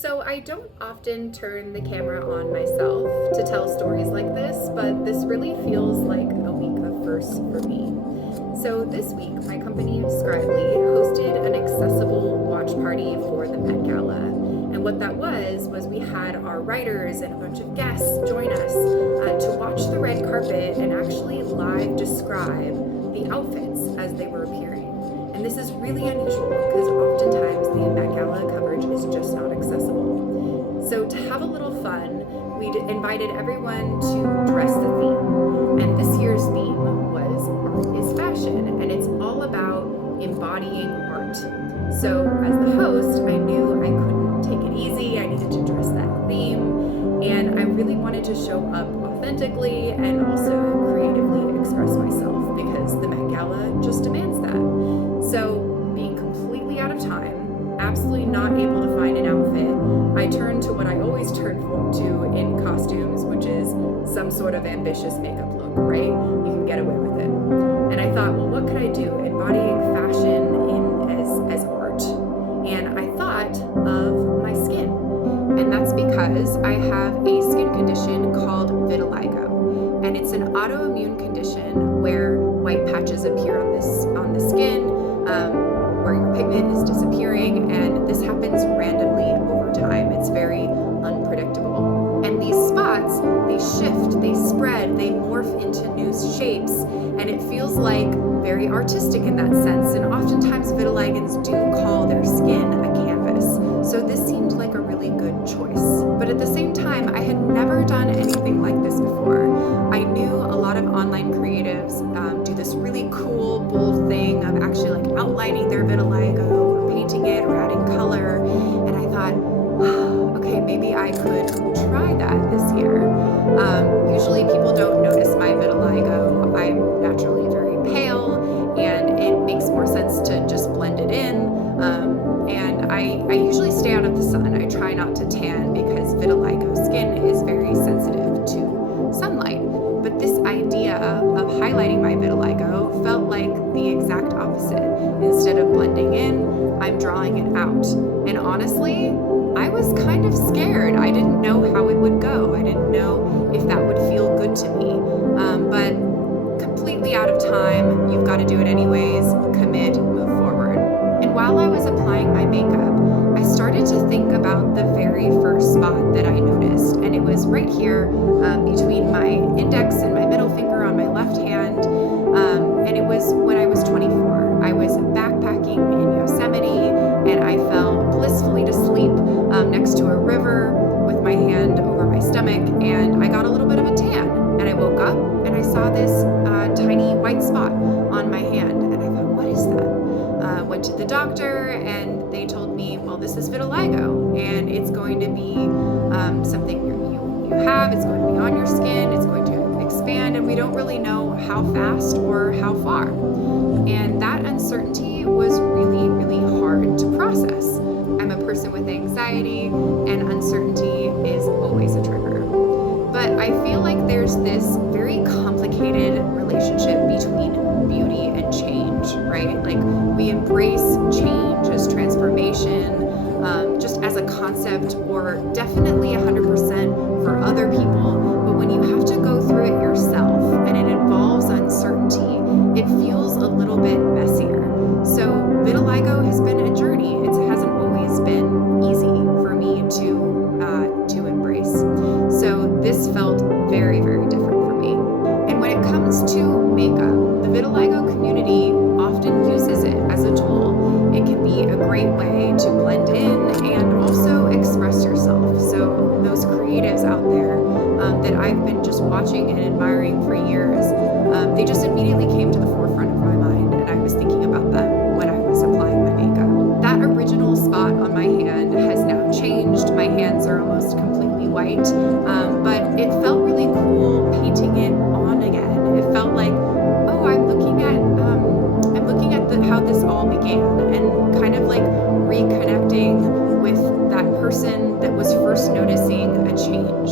So I don't often turn the camera on myself to tell stories like this, but this really feels like a week of firsts for me. So this week, my company, Scribely, hosted an accessible watch party for the Met Gala. And what that was we had our writers and a bunch of guests join us to watch the red carpet and actually live describe the outfits as they were appearing. And this is really unusual because oftentimes the Met Gala coverage is just not accessible. So to have a little fun, we invited everyone to dress the theme. And this year's theme was Art is Fashion, and it's all about embodying art. So as the host, I knew I couldn't take it easy. I needed to dress that theme, and I really wanted to show up authentically and also creatively express myself because the Met Gala just demands that. So being completely out of time, absolutely not able to find an outfit, I turned to what I always turn to in costumes, which is some sort of ambitious makeup look, right? You can get away with it. And I thought, well, what could I do? Embodying fashion as art. And I thought of my skin. And that's because I have a skin condition called vitiligo. And it's an autoimmune condition where white patches appear on the skin, where your pigment is disappearing, and this happens randomly over time. It's very unpredictable. And these spots, they shift, they spread, they morph into new shapes, and it feels like very artistic in that sense. And oftentimes vitiligans do call their skin a canvas. So this seemed like a really good choice. But at the same time, I had never done anything like this before. I knew a lot of online creatives do this really cool, bold thing of actually like outlining their vitiligo or painting it or adding color. And I thought, okay, maybe I could try that this year. Usually people don't notice my vitiligo. I'm naturally very pale, and it makes more sense to just blend it in. And I usually stay out of the sun. I try not to tan because vitiligo skin is very sensitive to sunlight. But this idea of highlighting my vitiligo felt like the exact opposite. Instead of blending in, I'm drawing it out. And honestly, I was kind of scared. I didn't know how it would go. I didn't know if that would feel good to me. But completely out of time, you've got to do it anyways, commit, move forward. And while I was applying my makeup, I started to think about the very first spot that I noticed, and it was right here between my index and my middle finger on my left hand, and it was when I was 24. I was backpacking in Yosemite, and I fell blissfully to sleep next to a river with my hand over my stomach, and I got a little bit of a tan, and I woke up and I saw this tiny white spot on my hand, and I thought, what is that? Went to the doctor, and they told me, well, this is vitiligo, and it's going to be something you have. It's going to be on your skin. It's going to expand, and we don't really know how fast or how far. And that uncertainty was really, really hard to process. I'm a person with anxiety, and uncertainty is always a trigger. But I feel like there's this very complicated relationship between beauty and change, right? Like we embrace change as transformation, just as a concept, or definitely 100% for other people. But when you have to go through it yourself and it involves uncertainty, it feels a little bit messier. So vitiligo has been a journey. It hasn't always been easy for me to embrace. So this felt very, very different for me. And when it comes to makeup, the vitiligo community often uses it as a tool. It can be a great way to blend in and also express yourself. So those creatives out there that I've been just watching and admiring for years, they just immediately came to the forefront of my mind, and I was thinking about them when I was applying my makeup. That original spot on my hand has now changed. My hands are almost completely white, but it felt really cool painting it on again. It felt like, oh, I'm looking at how this all began, and kind of like reconnecting with that person that was first noticing a change.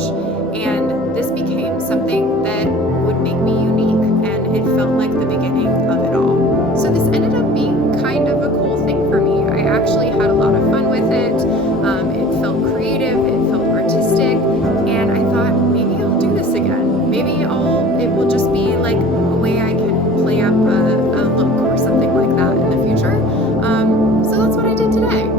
And this became something that would make me unique, and it felt like the beginning of it all. So this ended up being kind of a cool thing for me. I actually had a lot of fun with it. It felt creative. did today.